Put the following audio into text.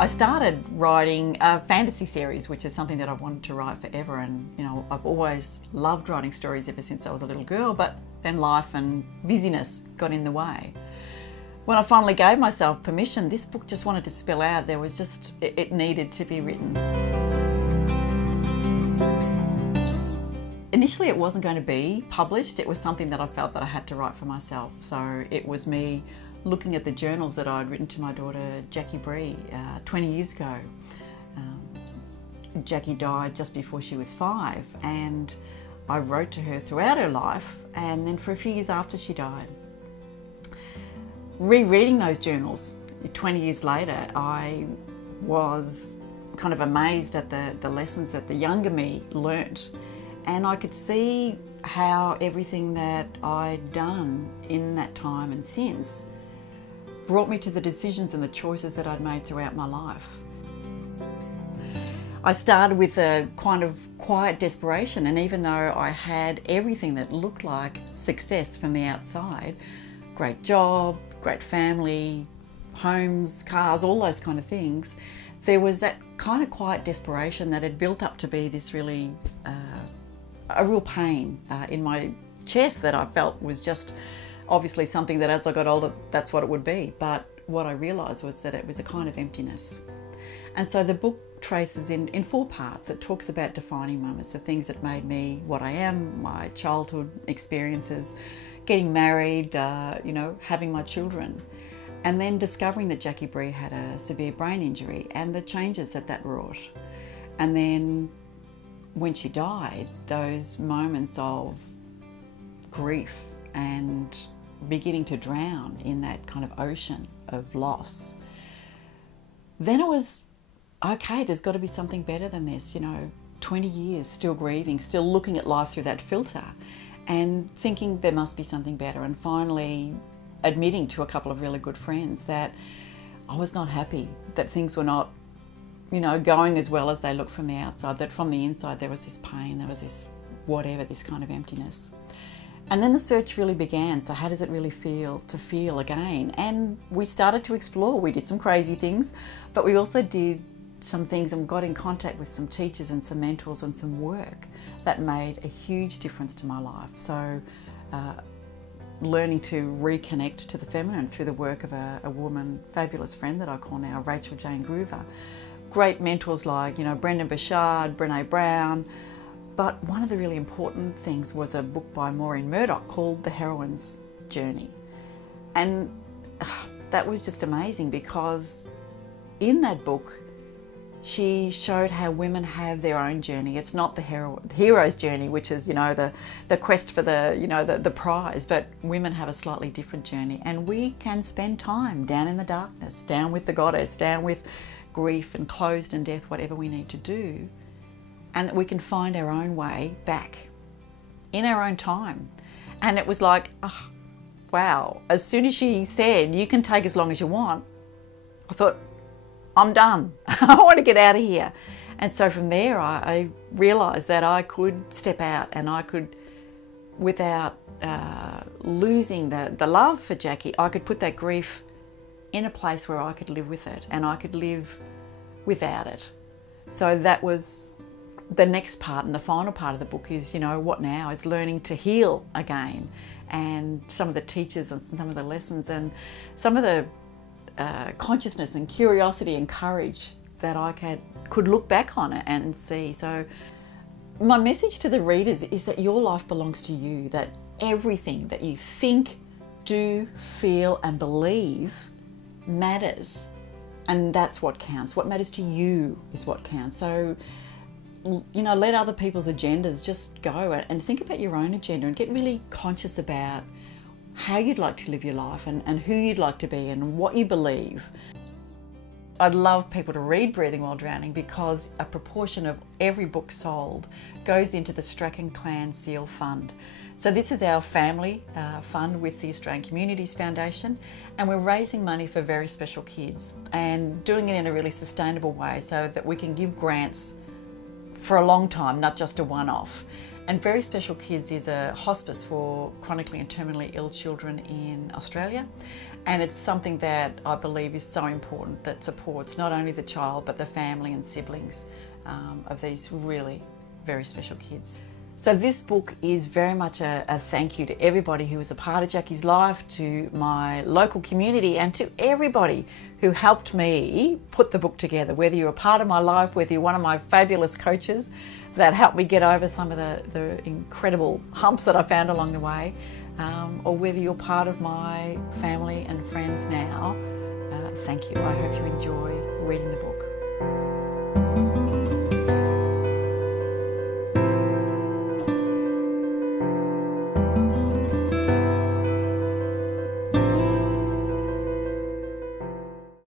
I started writing a fantasy series, which is something that I've wanted to write forever, and I've always loved writing stories ever since I was a little girl, but then life and busyness got in the way. When I finally gave myself permission, this book just wanted to spill out. There was just, it needed to be written. Initially it wasn't going to be published. It was something that I felt that I had to write for myself. So it was me looking at the journals that I'd written to my daughter Jackie Bree 20 years ago. Jackie died just before she was 5, and I wrote to her throughout her life, and then for a few years after she died. Rereading those journals 20 years later, I was kind of amazed at the lessons that the younger me learnt, and I could see how everything that I'd done in that time and since brought me to the decisions and the choices that I'd made throughout my life. I started with a kind of quiet desperation, and even though I had everything that looked like success from the outside, great job, great family, homes, cars, all those kind of things, there was that kind of quiet desperation that had built up to be this really, a real pain in my chest that I felt was just obviously something that as I got older, that's what it would be. But what I realised was that it was a kind of emptiness. And so the book traces in 4 parts. It talks about defining moments, the things that made me what I am, my childhood experiences, getting married, having my children, and then discovering that Jackie Bree had a severe brain injury and the changes that wrought. And then when she died, those moments of grief and beginning to drown in that kind of ocean of loss. Then it was, okay, there's got to be something better than this, 20 years still grieving, still looking at life through that filter and thinking there must be something better, and finally admitting to a couple of really good friends that I was not happy, that things were not, going as well as they looked from the outside, that from the inside there was this pain, there was this whatever, this kind of emptiness. And then the search really began. So how does it really feel to feel again? And we started to explore. We did some crazy things, but we also did some things and got in contact with some teachers and some mentors and some work that made a huge difference to my life. So learning to reconnect to the feminine through the work of a woman, fabulous friend that I call now, Rachel Jane Groover. Great mentors like, Brendan Burchard, Brené Brown. But one of the really important things was a book by Maureen Murdoch called The Heroine's Journey. And that was just amazing, because in that book, she showed how women have their own journey. It's not the hero's journey, which is, the quest for the prize, but women have a slightly different journey. And we can spend time down in the darkness, down with the goddess, down with grief and closed and death, whatever we need to do. And that we can find our own way back in our own time. And it was like, oh, wow. As soon as she said, you can take as long as you want, I thought, I'm done. I want to get out of here. And so from there, I realised that I could step out, and I could, without losing the love for Jackie, I could put that grief in a place where I could live with it, and I could live without it. So that was the next part, and the final part of the book is, what now? Is learning to heal again, and some of the teachers and some of the lessons and some of the consciousness and curiosity and courage that I could look back on it and see. So my message to the readers is that your life belongs to you, that everything that you think, do, feel and believe matters, and that's what counts. What matters to you is what counts. So let other people's agendas just go, and think about your own agenda and get really conscious about how you'd like to live your life and who you'd like to be and what you believe. I'd love people to read Breathing While Drowning, because a proportion of every book sold goes into the Strachan Clan Seal Fund. So this is our family fund with the Australian Communities Foundation, and we're raising money for very special kids and doing it in a really sustainable way so that we can give grants for a long time, not just a one-off. And Very Special Kids is a hospice for chronically and terminally ill children in Australia. And it's something that I believe is so important, that supports not only the child but the family and siblings of these really very special kids. So this book is very much a thank you to everybody who was a part of Jackie's life, to my local community, and to everybody who helped me put the book together, whether you're a part of my life, whether you're one of my fabulous coaches that helped me get over some of the incredible humps that I found along the way, or whether you're part of my family and friends now. Thank you. I hope you enjoy reading the book.